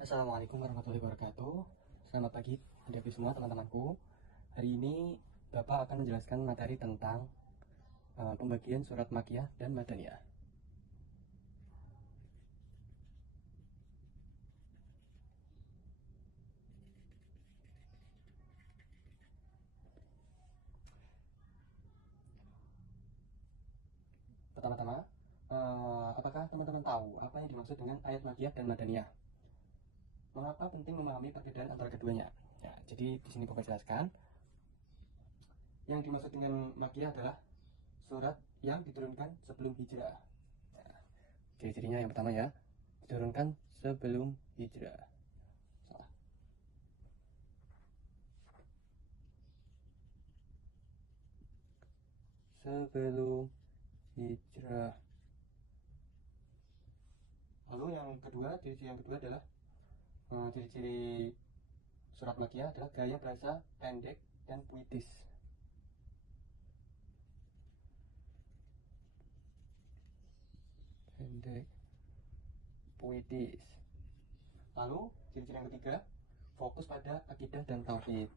Assalamualaikum warahmatullahi wabarakatuh. Selamat pagi adik-adik semua teman-temanku. Hari ini Bapak akan menjelaskan materi tentang pembagian surat Makkiyah dan Madaniyah. Pertama-tama, apakah teman-teman tahu apa yang dimaksud dengan ayat Makkiyah dan Madaniyah? Mengapa penting memahami perbedaan antara keduanya? Ya, jadi di sini Bapak jelaskan. Yang dimaksud dengan Makkiyah adalah surat yang diturunkan sebelum hijrah. Nah, ciri-cirinya yang pertama ya, diturunkan sebelum hijrah. Salah. Sebelum hijrah. Lalu yang kedua, ciri-ciri yang kedua adalah ciri-ciri surat Makkiyah adalah gaya bahasa pendek dan puitis. Pendek, puitis. Lalu ciri-ciri yang ketiga, fokus pada akidah dan tauhid.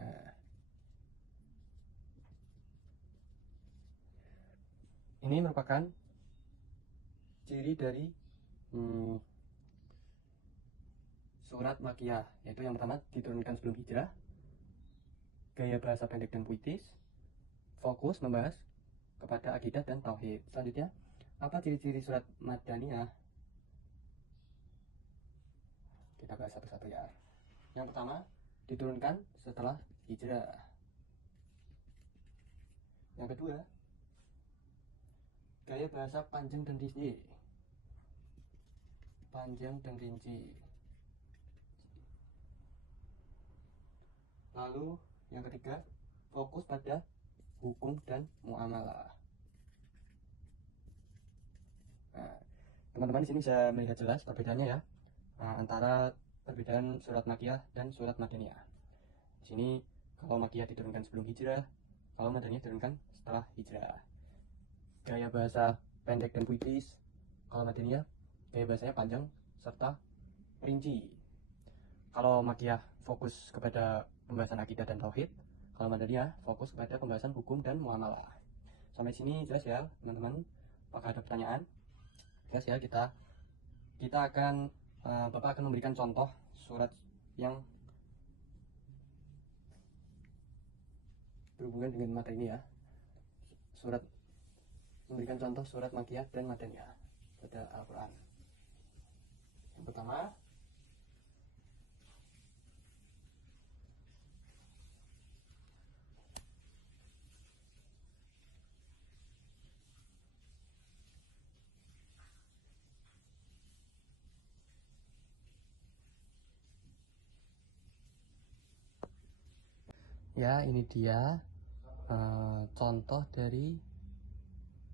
Nah, ini merupakan ciri dari surat Makkiyah, yaitu yang pertama diturunkan sebelum hijrah, gaya bahasa pendek dan puitis, fokus membahas kepada akidah dan tauhid. Selanjutnya, apa ciri-ciri surat Madaniyah? Kita bahas satu-satu ya. Yang pertama, diturunkan setelah hijrah. Yang kedua, gaya bahasa panjang dan rinci. Panjang dan rinci. Lalu yang ketiga, fokus pada hukum dan muamalah. Nah, teman-teman di sini bisa melihat jelas perbedaannya ya, antara perbedaan surat Makkiyah dan surat Madaniyah. Di sini kalau Makkiyah diturunkan sebelum hijrah, kalau Madaniyah diturunkan setelah hijrah. Gaya bahasa pendek dan puitis. Kalau Madaniyah gaya bahasanya panjang serta rinci. Kalau Makkiyah fokus kepada pembahasan akidah dan tauhid, kalau Madaniyah fokus kepada pembahasan hukum dan muamalah. Sampai sini jelas ya teman-teman? Apakah ada pertanyaan? Jelas ya, kita akan Bapak akan memberikan contoh surat yang berhubungan dengan materi ini ya. Memberikan contoh surat Makkiyah dan Madaniyah pada Al-Quran. Yang pertama, ya ini dia contoh dari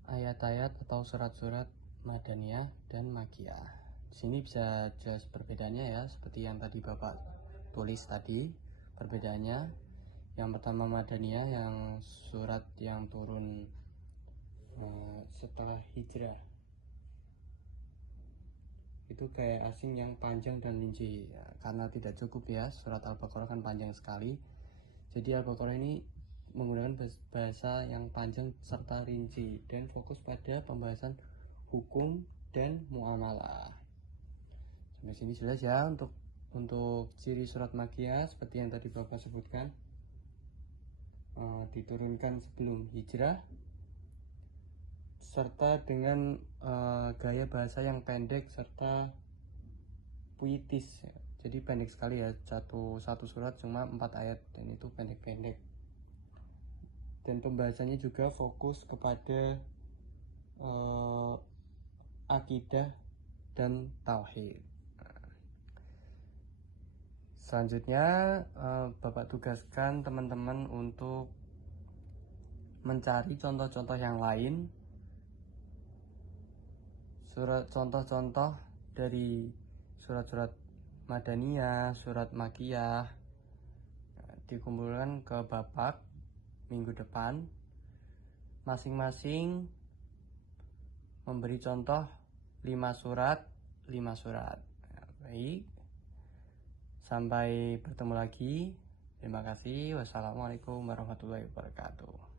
ayat-ayat atau surat-surat Madaniyah dan Makkiyah. Di sini bisa jelas perbedaannya ya, seperti yang tadi Bapak tulis tadi. Perbedaannya, yang pertama Madaniyah yang surat yang turun setelah hijrah, itu kayak asing yang panjang dan rinci ya, karena tidak cukup ya, surat Al-Baqarah kan panjang sekali. Jadi Al-Baqarah ini menggunakan bahasa yang panjang serta rinci dan fokus pada pembahasan hukum dan muamalah. Sampai sini jelas ya untuk ciri surat Makkiyah seperti yang tadi Bapak sebutkan, diturunkan sebelum hijrah serta dengan gaya bahasa yang pendek serta puitis ya. Jadi pendek sekali ya, satu surat cuma 4 ayat dan itu pendek-pendek. Dan pembahasannya juga fokus kepada akidah dan tauhid. Selanjutnya Bapak tugaskan teman-teman untuk mencari contoh-contoh yang lain, contoh-contoh dari surat-surat Madaniyah, surat Makkiyah, dikumpulkan ke Bapak minggu depan. Masing-masing memberi contoh 5 surat. Baik, sampai bertemu lagi. Terima kasih. Wassalamualaikum warahmatullahi wabarakatuh.